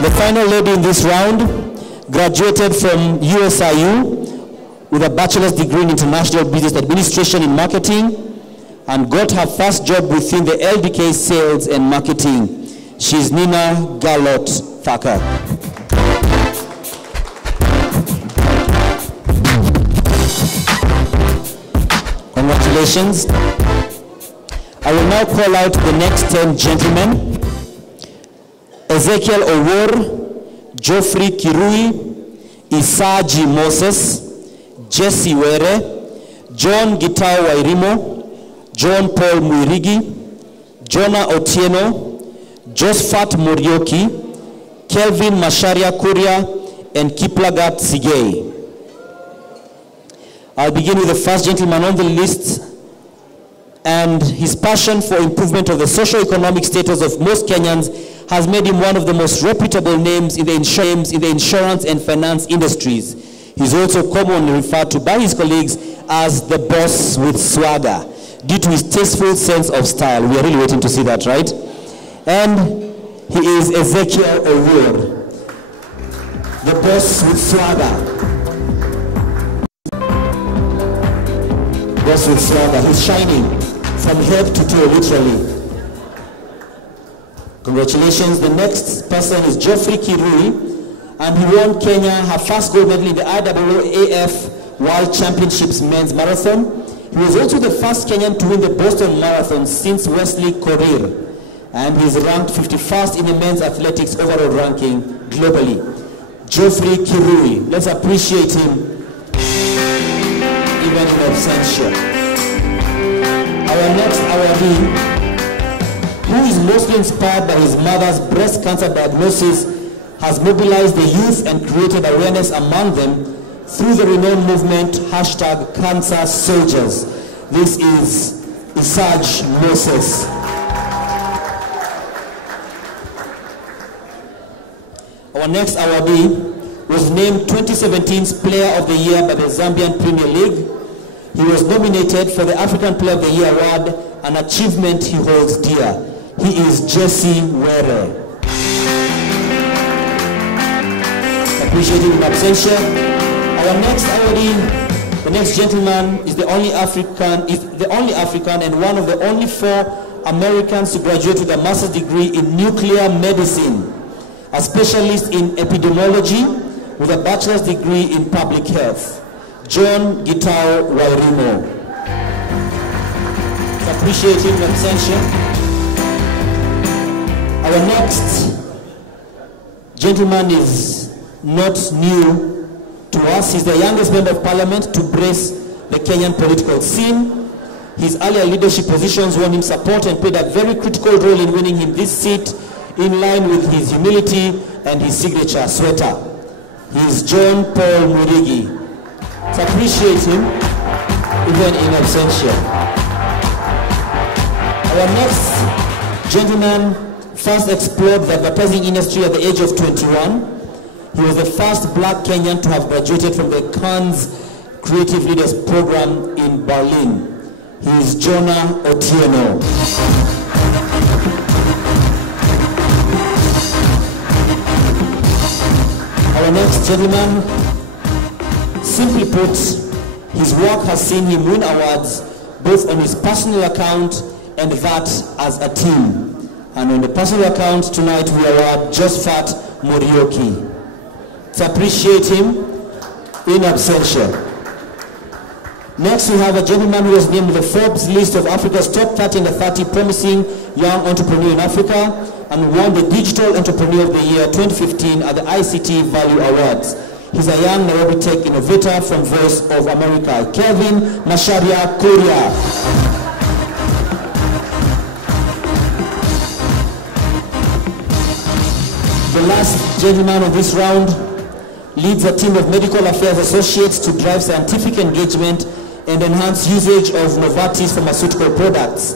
The final lady in this round graduated from USIU with a bachelor's degree in international business administration and marketing and got her first job within the LDK sales and marketing. She's Nina Galot Thacker. Congratulations. I will now call out the next 10 gentlemen. Ezekiel Owor, Geoffrey Kirui, Isaji Moses, Jesse Were, John Gitao Wairimo, John Paul Muirigi, Jonah Otieno, Josephat Morioki, Kelvin Masharia Kuria, and Kiplagat Sigei. I'll begin with the first gentleman on the list, and his passion for improvement of the socio-economic status of most Kenyans has made him one of the most reputable names in the insurance and finance industries. He's also commonly referred to by his colleagues as the boss with swagger, due to his tasteful sense of style. We are really waiting to see that, right? And he is Ezekiel Owor, the boss with swagger. Boss with swagger. He's shining from head to toe, literally. Congratulations. The next person is Geoffrey Kirui, and he won Kenya her first gold medal in the IAAF World Championships Men's Marathon. He was also the first Kenyan to win the Boston Marathon since Wesley Korir, and he's ranked 51st in the men's athletics overall ranking globally. Geoffrey Kirui. Let's appreciate him, even in absentia. Our next awardee, who is mostly inspired by his mother's breast cancer diagnosis, has mobilized the youth and created awareness among them through the renowned movement #CancerSoldiers. This is Isaj Moses. Our next awardee was named 2017's Player of the Year by the Zambian Premier League. He was nominated for the African Player of the Year award, an achievement he holds dear. He is Jesse Were. Appreciate him in absentia. Our next awardee, the next gentleman, is the only African and one of the only 4 Americans to graduate with a master's degree in nuclear medicine, a specialist in epidemiology with a bachelor's degree in public health. John Gitao Wairimo. Appreciate him in absentia. Our next gentleman is not new to us. He's the youngest member of parliament to brace the Kenyan political scene. His earlier leadership positions won him support and played a very critical role in winning him this seat, in line with his humility and his signature sweater. He is John Paul Murigi. So appreciate him, even in absentia. Our next gentleman first explored the advertising industry at the age of 21. He was the first black Kenyan to have graduated from the Cannes Creative Leaders Program in Berlin. He is Jonah Otieno. Our next gentleman, simply put, his work has seen him win awards both on his personal account and that as a team. And on the personal account tonight we award Josephat Morioki. To appreciate him in absentia. Next we have a gentleman who was named the Forbes list of Africa's top 30 and 30 promising young entrepreneur in Africa and won the Digital Entrepreneur of the Year 2015 at the ICT Value Awards. He's a young Nairobi tech innovator from Voice of America, Kelvin Masharia Kuria. The last gentleman of this round leads a team of medical affairs associates to drive scientific engagement and enhance usage of Novartis pharmaceutical products.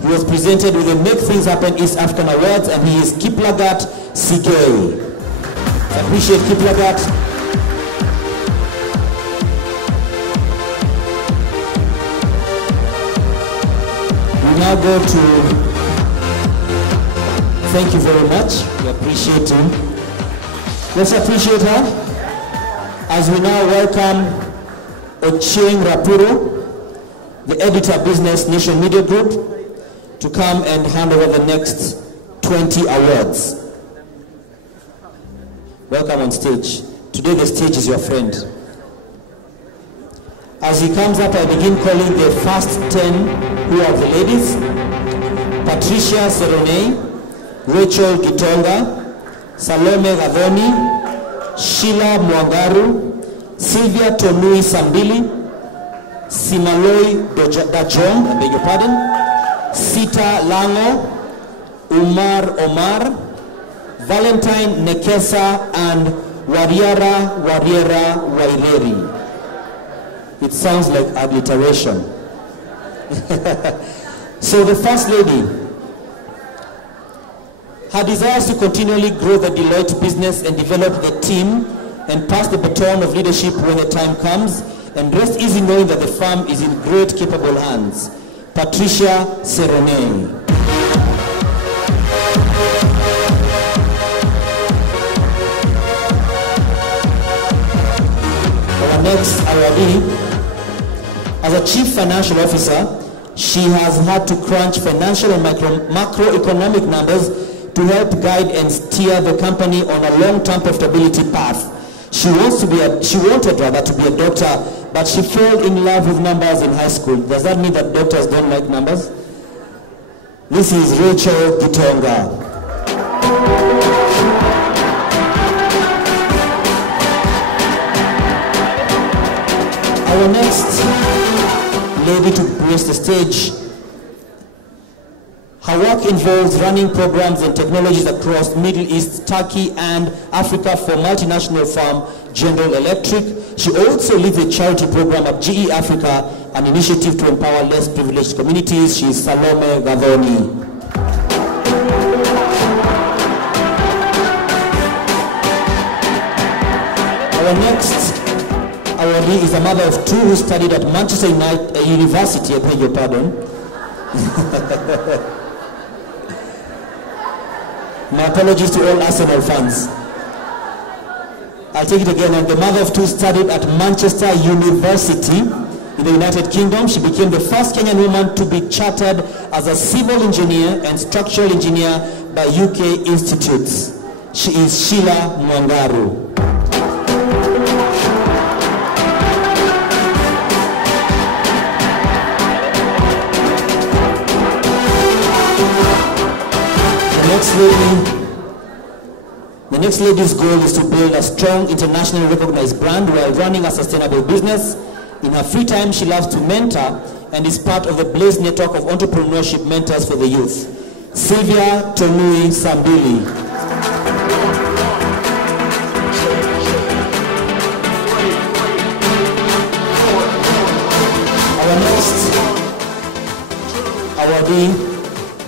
He was presented with the Make Things Happen East African Awards, and he is Kiplagat Sigei. I appreciate Kiplagat. We now go to, thank you very much, we appreciate him. Let's appreciate her as we now welcome Ochieng Rapuro, the editor of Business Nation Media Group, to come and hand over the next 20 awards. Welcome on stage. Today the stage is your friend. As he comes up, I begin calling the first 10 who are the ladies. Patricia Serone, Rachel Gitonga, Salome Gadhoni, Sheila Mwangaru, Sylvia Tonui Sambili, Simaloi Dajong, I beg your pardon, Sita Lango, Umar Omar, Valentine Nekesa, and Wariera Waireri. It sounds like alliteration. So the First Lady, her desires to continually grow the Deloitte business and develop the team and pass the baton of leadership when the time comes, and rest easy knowing that the firm is in great capable hands. Patricia Serone. Our next awardee, as a Chief Financial Officer, she has had to crunch financial and macroeconomic numbers to help guide and steer the company on a long-term profitability path. She wanted to be a doctor, but she fell in love with numbers in high school. Does that mean that doctors don't like numbers? This is Rachel Gitonga. Our next lady to grace the stage, her work involves running programs and technologies across Middle East, Turkey, and Africa for multinational firm General Electric. She also leads a charity program at GE Africa, an initiative to empower less privileged communities. She is Salome Gadhoni. Our next awardee is a mother of two who studied at Manchester University, I beg your pardon. My apologies to all Arsenal fans. I'll take it again. And the mother of two studied at Manchester University in the United Kingdom. She became the first Kenyan woman to be chartered as a civil engineer and structural engineer by UK institutes. She is Sheila Mwangaru. The next lady's goal is to build a strong, internationally recognized brand while running a sustainable business. In her free time, she loves to mentor and is part of the Blaze network of entrepreneurship mentors for the youth. Sylvia Tonui Sambili. Our next awardee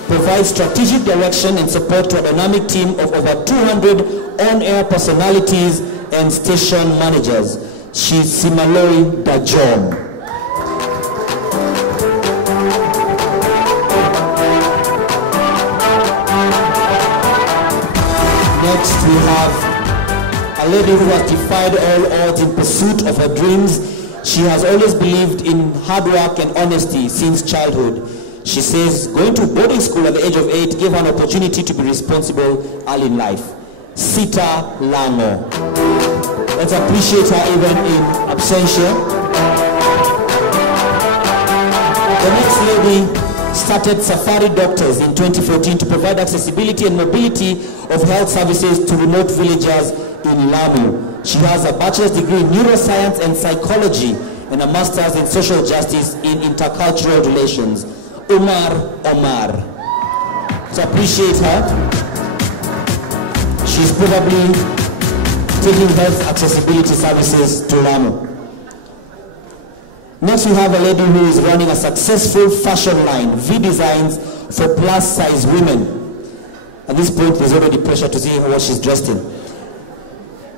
provides strategic direction and support to a dynamic team of over 200 on-air personalities and station managers. She's Simaloi Dajong. Next we have a lady who has defied all odds in pursuit of her dreams. She has always believed in hard work and honesty since childhood. She says going to boarding school at the age of 8 gave her an opportunity to be responsible early in life. Sita Lango. Let's appreciate her even in absentia. The next lady started Safari Doctors in 2014 to provide accessibility and mobility of health services to remote villagers in Lamu. She has a bachelor's degree in neuroscience and psychology and a master's in social justice in intercultural relations. Umar Omar. To appreciate her, she's probably taking health accessibility services to Lamu. Next we have a lady who is running a successful fashion line, V Designs, for plus size women. At this point there's already pressure to see what she's dressed in.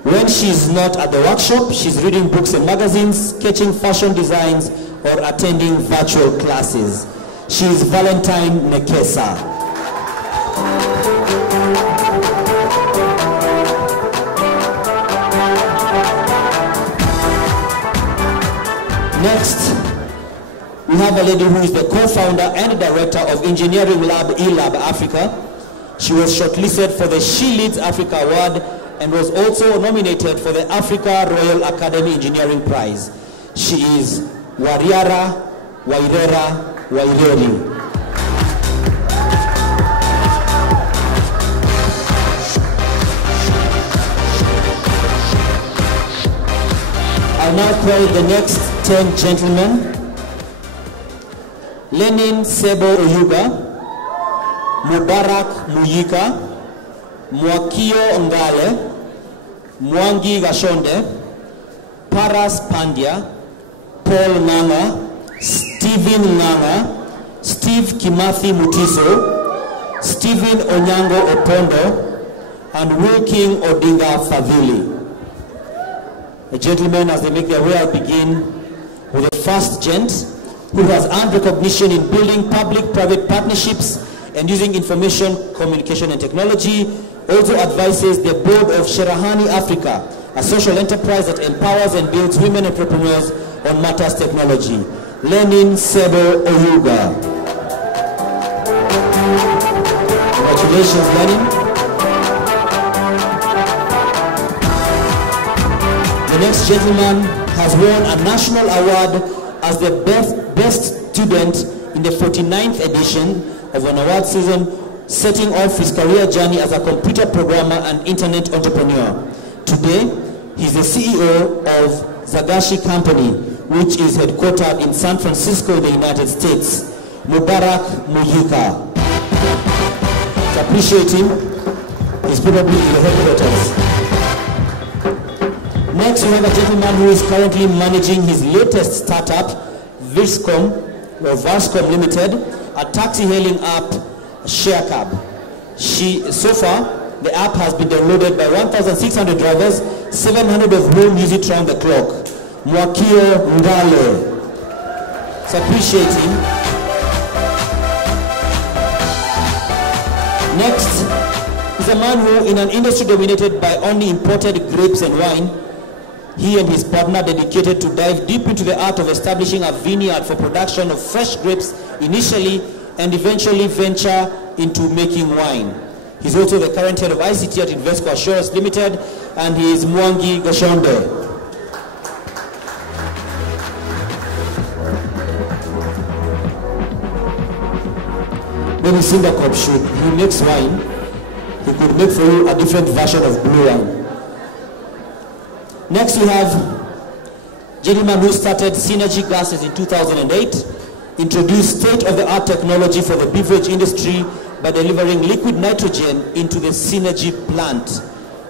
When she's not at the workshop, she's reading books and magazines, sketching fashion designs, or attending virtual classes. She is Valentine Nekesa. have a lady who is the co-founder and director of Engineering Lab eLab Africa. She was shortlisted for the She Leads Africa Award and was also nominated for the Africa Royal Academy Engineering Prize. She is Wariara Wairera Waireri. I'll now call the next 10 gentlemen. Lenin Sebo Oyuga, Mubarak Muyika, Mwakio Ngale, Mwangi Gashonde, Paras Pandya, Paul Nganga, Stephen Nganga, Steve Kimathi Mutiso, Stephen Onyango Opondo, and Wilking Odinga Fadhili. The gentlemen, as they make their way, I'll begin with the first gent, who has earned recognition in building public-private partnerships and using information, communication, and technology. Also advises the board of Sherahani Africa, a social enterprise that empowers and builds women entrepreneurs on matters technology. Lenin Sebo Oyuga. Congratulations, Lenin. The next gentleman has won a national award as the best student in the 49th edition of an award season, setting off his career journey as a computer programmer and internet entrepreneur. Today, he's the CEO of Zagashi Company, which is headquartered in San Francisco, the United States. Mubarak Muyika. To appreciate him, he's probably in the headquarters. Next, we have a gentleman who is currently managing his latest startup, Viscom Limited, a taxi-hailing app, ShareCab. So far, the app has been downloaded by 1,600 drivers, 700 of whom use it round the clock. Mwakio Ngale. So appreciate him. Next is a man who, in an industry dominated by only imported grapes and wine, he and his partner dedicated to dive deep into the art of establishing a vineyard for production of fresh grapes initially, and eventually venture into making wine. He's also the current head of ICT at Invesco Assurance Limited, and he is Mwangi Gashonde. Maybe Singapore should, he makes wine, he could make for you a different version of blue wine. Next we have a gentleman who started Synergy Gases in 2008, introduced state-of-the-art technology for the beverage industry by delivering liquid nitrogen into the Synergy plant.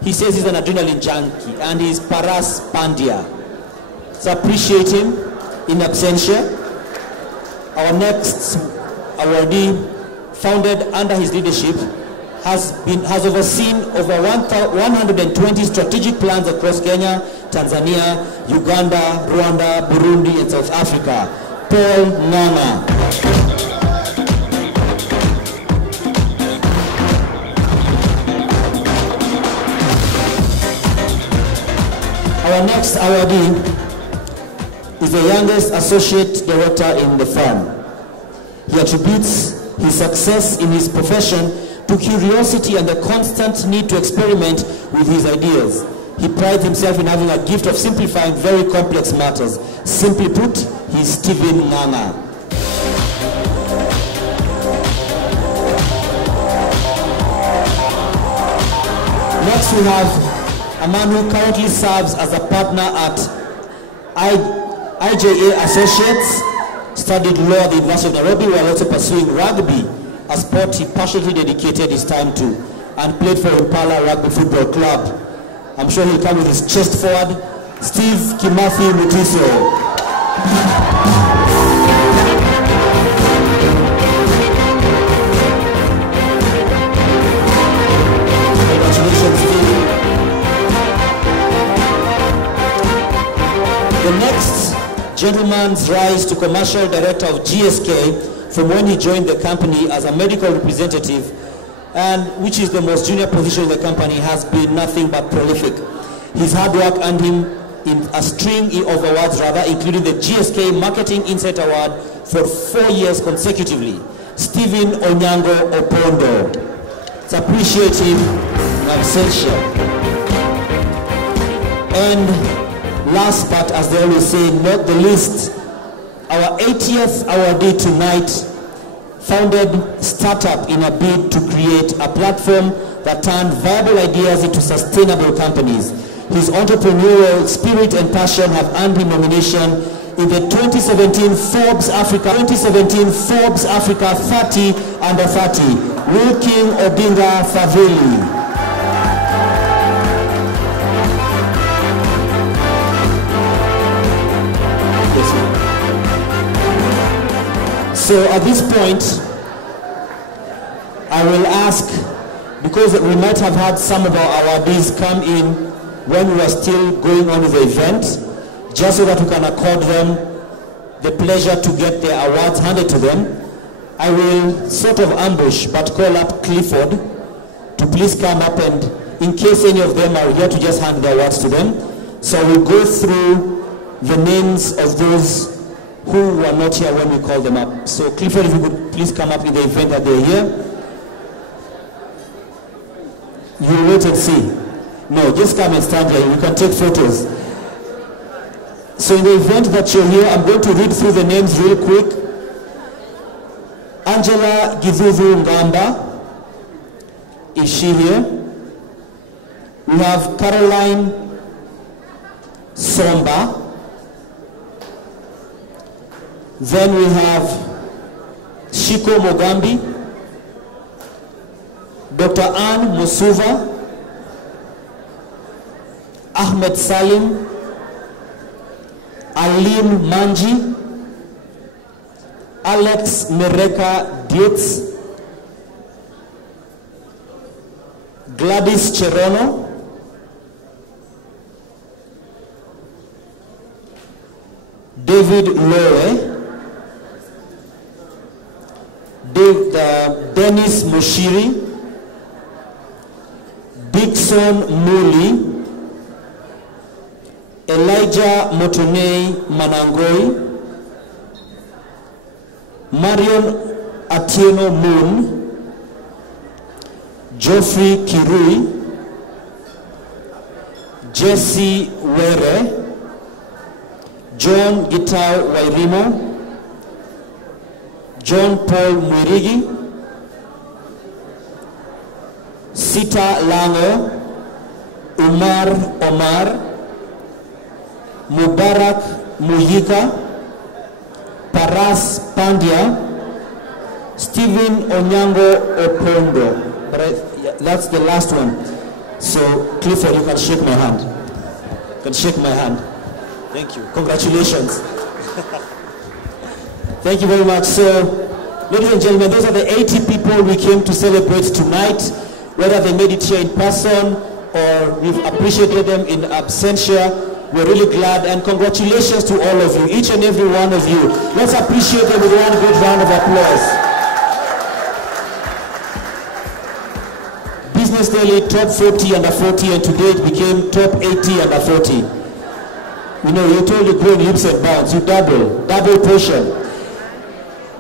He says he's an adrenaline junkie, and he is Paras Pandya. So appreciate him in absentia. Our next awardee, founded under his leadership, has overseen over 120 strategic plans across Kenya, Tanzania, Uganda, Rwanda, Burundi, and South Africa. Paul Nganga. Our next awardee is the youngest associate director in the firm. He attributes his success in his profession to curiosity and the constant need to experiment with his ideas. He prides himself in having a gift of simplifying very complex matters. Simply put, he's Stephen Nganga. Next we have a man who currently serves as a partner at IJA Associates, studied law at the University of Nairobi while also pursuing rugby, a sport he passionately dedicated his time to, and played for Impala Rugby Football Club. I'm sure he'll come with his chest forward. Steve Kimathi Mutiso. Congratulations, Steve. The next gentleman's rise to commercial director of GSK from when he joined the company as a medical representative, and which is the most junior position in the company, has been nothing but prolific. His hard work earned him in a string of awards including the GSK Marketing Insight Award for 4 years consecutively. Stephen Onyango Opondo. It's appreciative absentia. And last but as they always say, not the least, our 80th awardee tonight founded startup in a bid to create a platform that turned viable ideas into sustainable companies. His entrepreneurial spirit and passion have earned him nomination in the 2017 Forbes Africa 30 Under 30. Wilking Odinga Faveli. So at this point, I will ask, because we might have had some of our awardees come in when we were still going on with the event, just so that we can accord them the pleasure to get their awards handed to them. I will sort of ambush, but call up Clifford to please come up, and in case any of them are here, to just hand the awards to them. So we'll go through the names of those who were not here when we called them up. So Clifford, if you could please come up in the event that they're here. You wait and see. No, just come and stand here. You can take photos. So in the event that you're here, I'm going to read through the names real quick. Angela Gizuzu Ngamba. Is she here? We have Caroline Somba. Then we have Shiko Mogambi, Dr. Anne Musuva, Ahmed Salim, Aline Manji, Alex Mereka Dietz, Gladys Cherono, David Lowe, Dennis Mushiri, Dixon Muli, Elijah Motonei Manangoi, Marion Atieno Moon, Geoffrey Kirui, Jesse Were, John Gitau Wairimo, John Paul Mwirigi, Sita Lango, Umar Omar, Mubarak Muyika, Paras Pandya, Stephen Onyango Opondo. But that's the last one. So Clifford, you can shake my hand. You can shake my hand. Thank you. Congratulations. Thank you very much. So, ladies and gentlemen, those are the 80 people we came to celebrate tonight, whether they made it here in person or we've appreciated them in absentia. We're really glad, and congratulations to all of you, each and every one of you. Let's appreciate them with one good round of applause. Business Daily top 40 under 40, and today it became top 80 under 40. You know, you told you growing leaps and bounds, you double portion.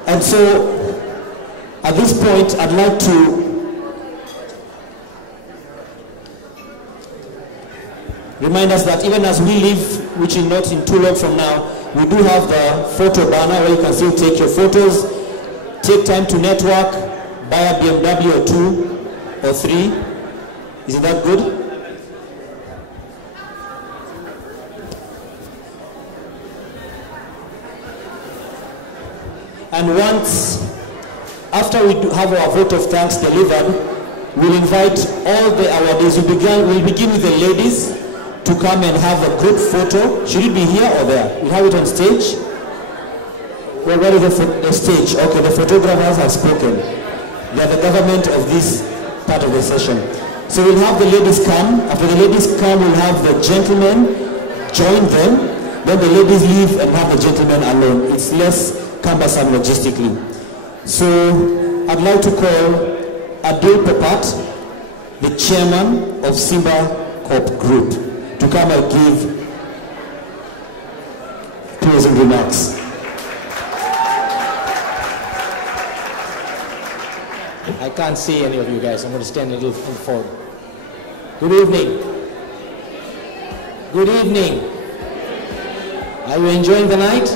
And so, at this point, I'd like to remind us that even as we leave, which is not in too long from now, we do have the photo banner where you can still take your photos, take time to network, buy a BMW or 2 or 3. Isn't that good? And once, after we have our vote of thanks delivered, we'll invite all the awardees. We'll begin with the ladies to come and have a group photo. Should it be here or there? We'll have it on stage. Well, where is the stage? Okay, the photographers have spoken. They are the government of this part of the session. So we'll have the ladies come. After the ladies come, we'll have the gentlemen join them. Then the ladies leave and have the gentlemen alone. It's less cumbersome logistically. So I'd like to call Adil Popat, the chairman of Simba Corp Group, to come and give closing remarks. I can't see any of you guys. I'm going to stand a little forward. Good evening. Good evening. Are you enjoying the night?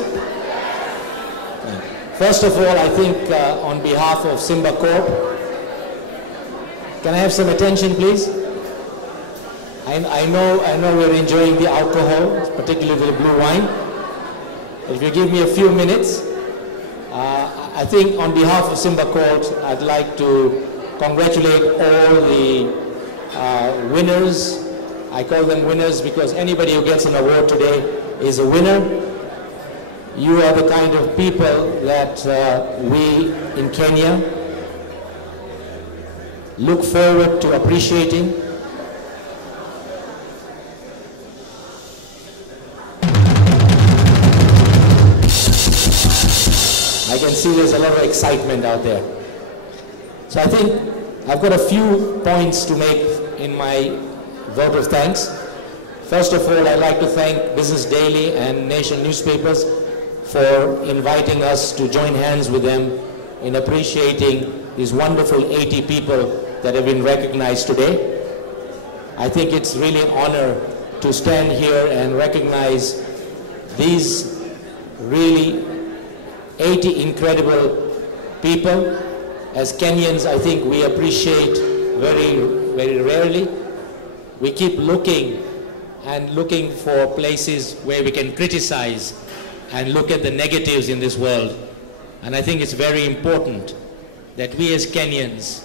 First of all, I think on behalf of Simba Corp, can I have some attention, please? I know we're enjoying the alcohol, particularly the blue wine. If you give me a few minutes, I think on behalf of Simba Corp, I'd like to congratulate all the winners. I call them winners because anybody who gets an award today is a winner. You are the kind of people that we in Kenya look forward to appreciating. I can see there's a lot of excitement out there. So I think I've got a few points to make in my vote of thanks. First of all, I'd like to thank Business Daily and Nation newspapers for inviting us to join hands with them in appreciating these wonderful 80 people that have been recognized today. I think it's really an honor to stand here and recognize these really 80 incredible people. As Kenyans, I think we appreciate very, very rarely. We keep looking and looking for places where we can criticize and look at the negatives in this world. And I think it's very important that we as Kenyans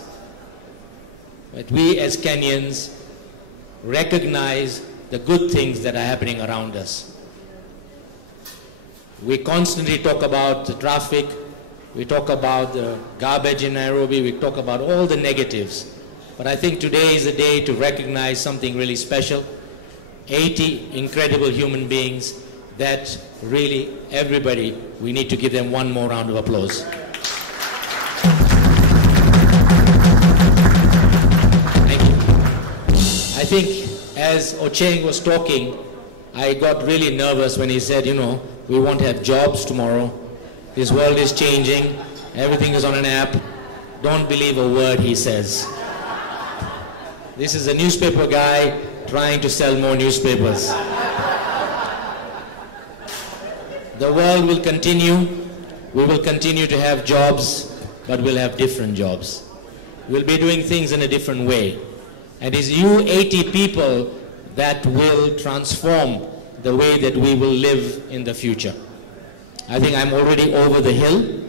recognize the good things that are happening around us. We constantly talk about the traffic, we talk about the garbage in Nairobi, we talk about all the negatives. But I think today is a day to recognize something really special. 80 incredible human beings that really everybody, we need to give them one more round of applause. Thank you. I think as Ocheng was talking, I got really nervous when he said, you know, we won't have jobs tomorrow. This world is changing. Everything is on an app. Don't believe a word he says. This is a newspaper guy trying to sell more newspapers. The world will continue. We will continue to have jobs, but we'll have different jobs. We'll be doing things in a different way. And it's you 80 people that will transform the way that we will live in the future. I think I'm already over the hill.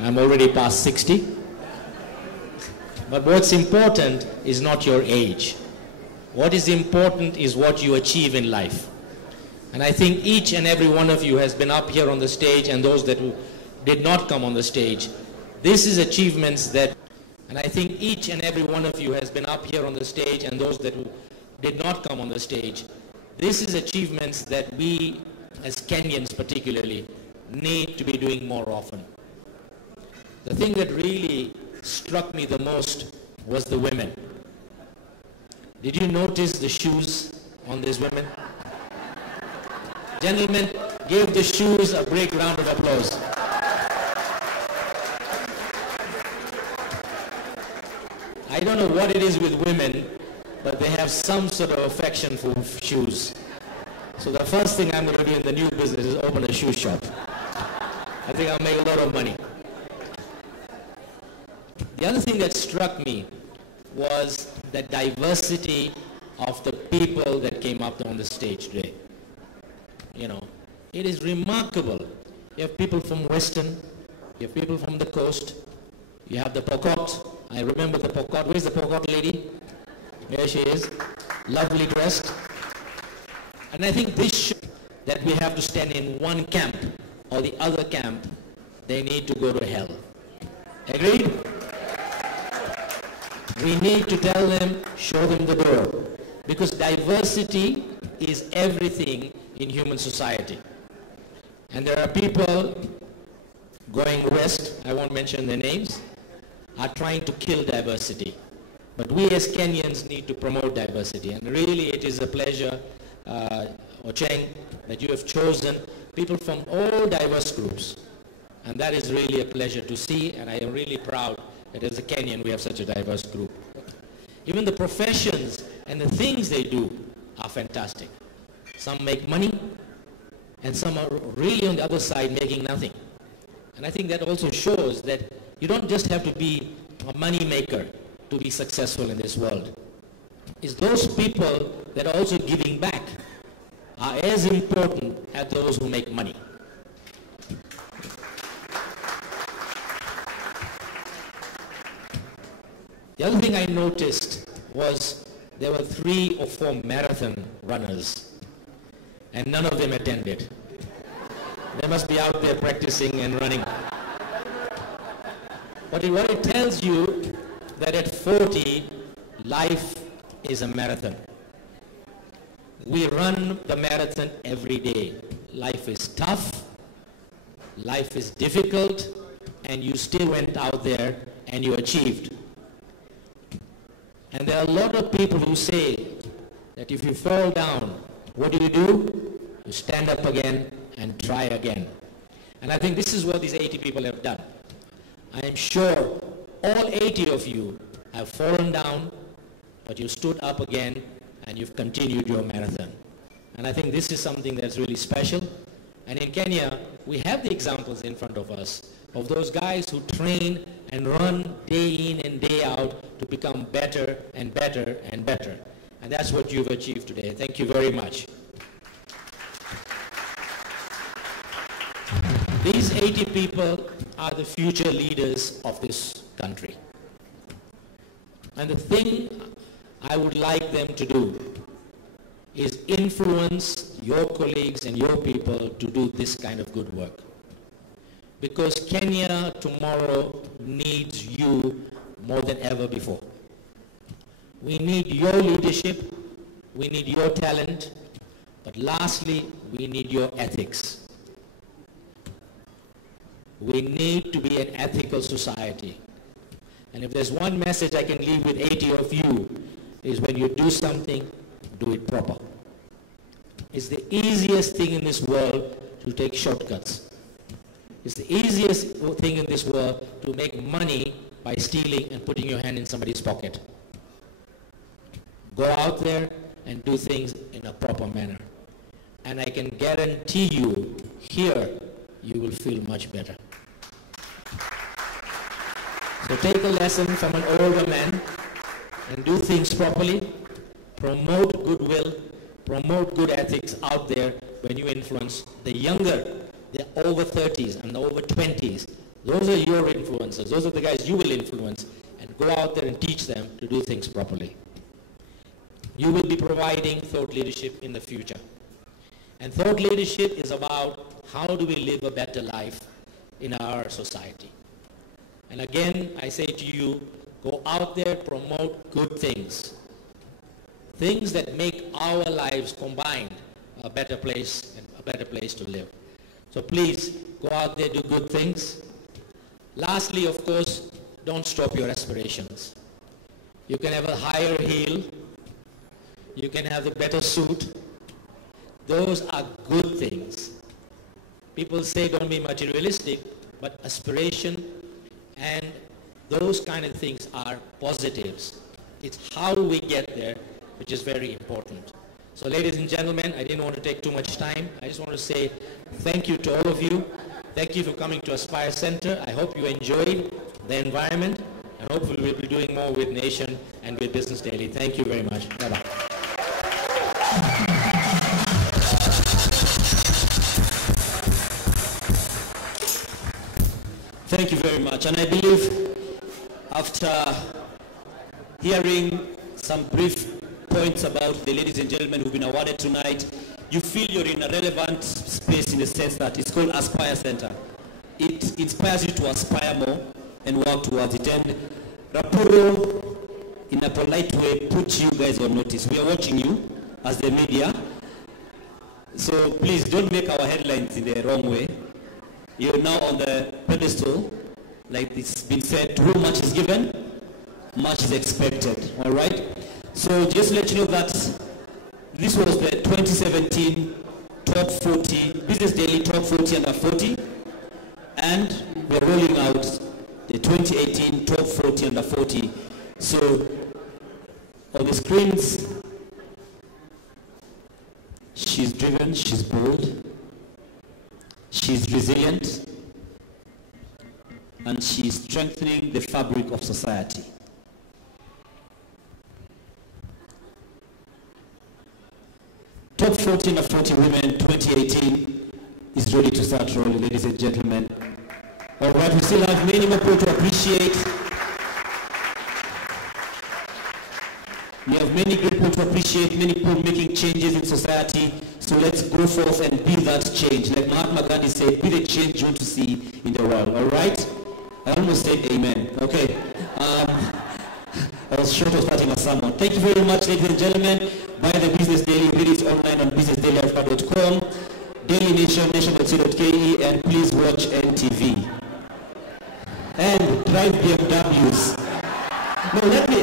I'm already past 60. But what's important is not your age. What is important is what you achieve in life. And I think each and every one of you has been up here on the stage, and those that did not come on the stage. This is achievements that, and I think each and every one of you has been up here on the stage, and those that did not come on the stage. This is achievements that we, as Kenyans particularly, need to be doing more often. The thing that really struck me the most was the women. Did you notice the shoes on these women? Gentlemen, give the shoes a big round of applause. I don't know what it is with women, but they have some sort of affection for shoes. So the first thing I'm going to do in the new business is open a shoe shop. I think I'll make a lot of money. The other thing that struck me was the diversity of the people that came up on the stage today. You know, it is remarkable. You have people from Western, you have people from the coast, you have the Pokot. I remember the Pokot. Where's the Pokot lady? There she is, lovely dressed. And I think this shows that we have to stand in one camp or the other camp. They need to go to hell. Agreed? We need to tell them, show them the door. Because diversity is everything in human society. And there are people going west, I won't mention their names, are trying to kill diversity. But we as Kenyans need to promote diversity. And really it is a pleasure, Ocheng, that you have chosen people from all diverse groups. And that is really a pleasure to see, and I am really proud that as a Kenyan we have such a diverse group. Even the professions and the things they do are fantastic. Some make money, and some are really on the other side making nothing. And I think that also shows that you don't just have to be a money maker to be successful in this world. It's those people that are also giving back are as important as those who make money. The other thing I noticed was there were 3 or 4 marathon runners, and none of them attended. They must be out there practicing and running. But what it tells you that at 40, life is a marathon. We run the marathon every day. Life is tough, life is difficult, and you still went out there and you achieved. And there are a lot of people who say that if you fall down, what do? You stand up again and try again. And I think this is what these 80 people have done. I am sure all 80 of you have fallen down, but you stood up again and you've continued your marathon. And I think this is something that's really special. And in Kenya, we have the examples in front of us of those guys who train and run day in and day out to become better and better and better. And that's what you've achieved today. Thank you very much. These 80 people are the future leaders of this country. And the thing I would like them to do is influence your colleagues and your people to do this kind of good work. Because Kenya tomorrow needs you more than ever before. We need your leadership, we need your talent, but lastly, we need your ethics. We need to be an ethical society. And if there's one message I can leave with 80 of you, is when you do something, do it proper. It's the easiest thing in this world to take shortcuts. It's the easiest thing in this world to make money by stealing and putting your hand in somebody's pocket. Go out there and do things in a proper manner. And I can guarantee you, here, you will feel much better. So take a lesson from an older man and do things properly. Promote goodwill, promote good ethics out there when you influence the younger, the over 30s and the over 20s. Those are your influencers. Those are the guys you will influence, and go out there and teach them to do things properly. You will be providing thought leadership in the future. And thought leadership is about how do we live a better life in our society. And again, I say to you, go out there, promote good things. Things that make our lives combined a better place and a better place to live. So please, go out there, do good things. Lastly, of course, don't stop your aspirations. You can have a higher heel. You can have a better suit. Those are good things. People say don't be materialistic, but aspiration and those kind of things are positives. It's how we get there which is very important. So ladies and gentlemen, I didn't want to take too much time. I just want to say thank you to all of you. Thank you for coming to Aspire Center. I hope you enjoyed the environment, and hopefully we'll be doing more with Nation and with Business Daily. Thank you very much. Bye-bye. Thank you very much. And I believe after hearing some brief points about the ladies and gentlemen who've been awarded tonight, you feel you're in a relevant space in the sense that it's called Aspire Center. It inspires you to aspire more and work towards it. And Rapuro, in a polite way, put you guys on notice. We are watching you as the media. So please don't make our headlines in the wrong way. You're now on the pedestal, like it's been said, to whom much is given, much is expected, all right? So just let you know that this was the 2017 Top 40 Business Business Daily Top 40 Under 40, and we're rolling out the 2018 Top 40 Under 40. So on the screens, she's driven, she's bold, she's resilient, and she's strengthening the fabric of society. Top 40 Under 40 Women 2018 is ready to start rolling, ladies and gentlemen. All right, we still have many more people to appreciate. We have many great people to appreciate, many people making changes in society. So let's go forth and be that change. Like Mahatma Gandhi said, be the change you want to see in the world. All right? I almost said amen. Okay. I was short of starting a sermon. Thank you very much, ladies and gentlemen. Buy the Business Daily. Read it online on businessdailyafrica.com, Daily Nation, nation.co.ke, and please watch NTV. And drive BMWs. No, let me...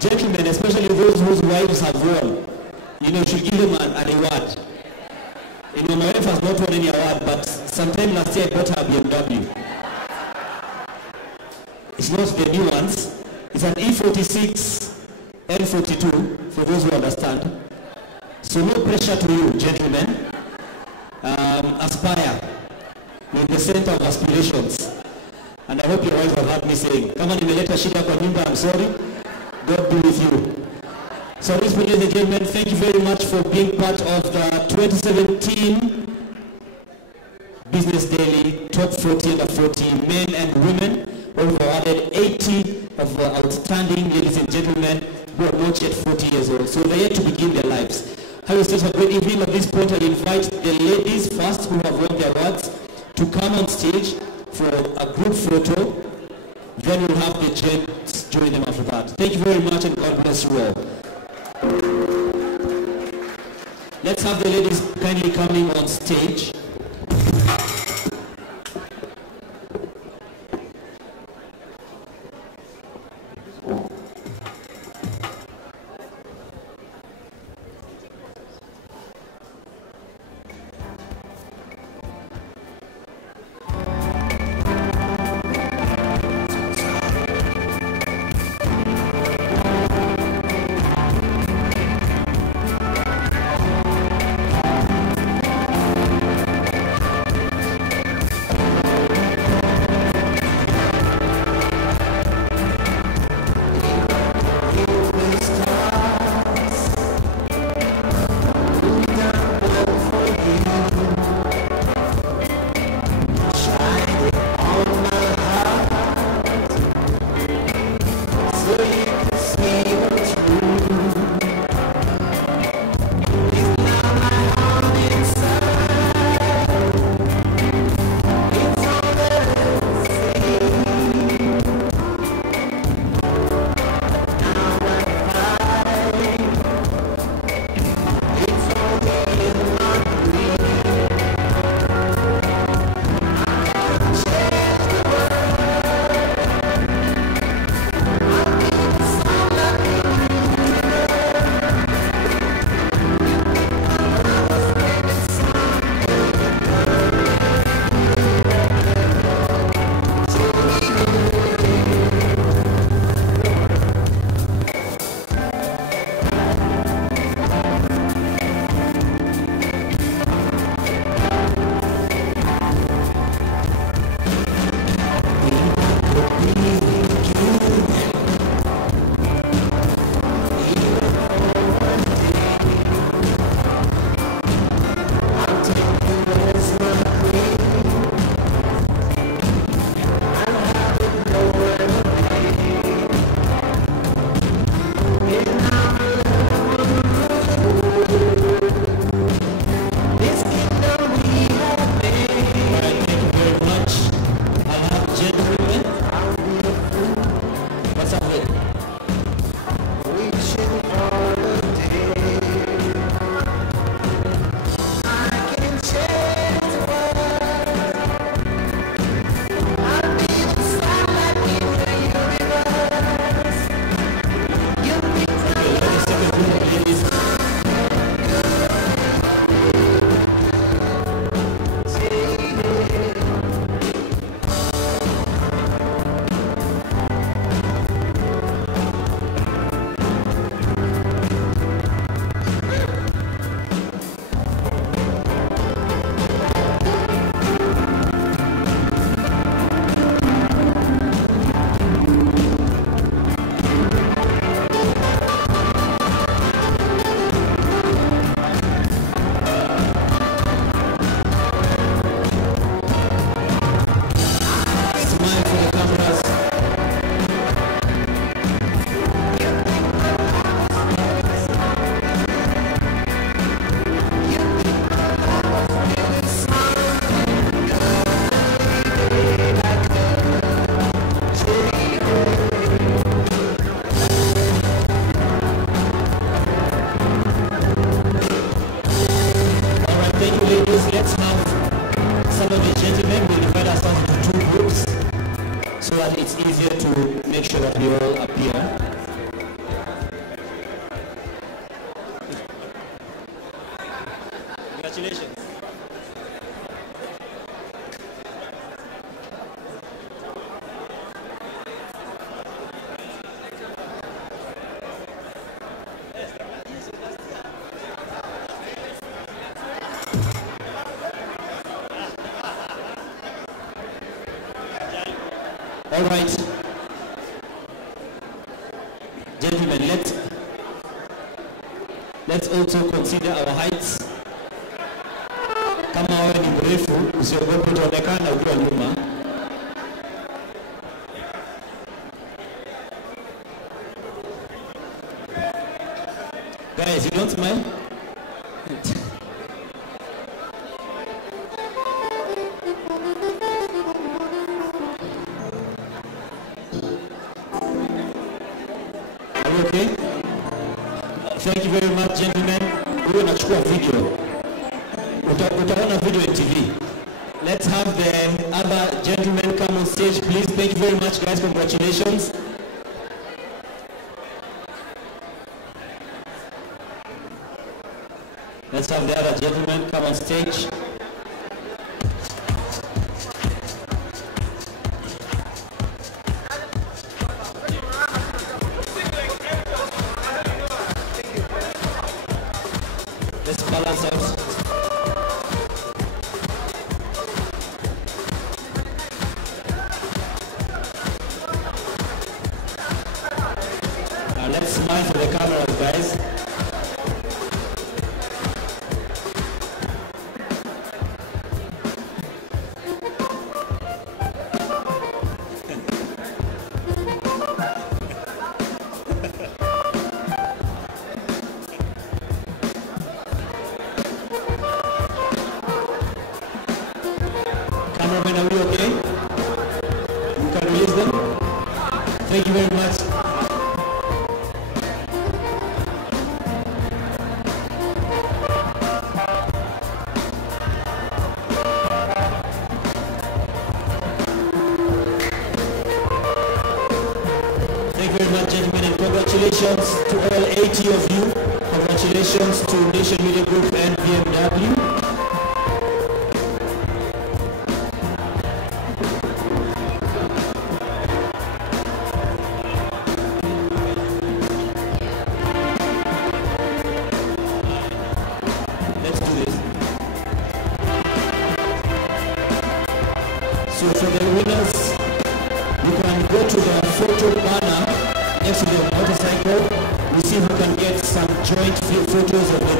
Gentlemen, especially those whose wives have won, you know, should give them an award. You know, my wife has not won any award, but sometime last year I bought her a BMW. It's not the new ones. It's an E46 N42, for those who understand. So no pressure to you, gentlemen. Aspire. You're in the center of aspirations. And I hope your wife have heard me saying, kama nimeleta shida kwa nyumba, I'm sorry. God be with you. So ladies and gentlemen, thank you very much for being part of the 2017 Business Daily Top 40 Under 40 Men and Women. We've awarded 80 of the outstanding ladies and gentlemen who are not yet 40 years old. So they're yet to begin their lives. Having said a great evening, at this point I invite the ladies first who have won the awards to come on stage for a group photo. Then we'll have the gents join them after that. Thank you very much and God bless you all. Let's have the ladies kindly coming on stage. Congratulations. All right. Gentlemen, let's also consider our heights. Kama wewe ni mrefu, usiogope utaonekana ukiwa nyuma. Guys, you don't smile? Are you okay? Thank you very much, gentlemen. We're going to show a video. Utaona video in TV. Let's have the other gentlemen come on stage, please. Thank you very much, guys. Congratulations. Let's have the other gentlemen come on stage. Let's balance out. Now let's smile for the cameras, guys. Cameraman, are we okay? You can release them. Thank you very much. Thank you very much, gentlemen, and congratulations to all 80 of you. Congratulations to Nation Media Group and BMW. So for the winners, you can go to the photo banner next to the motorcycle. We see who can get some joint photos of the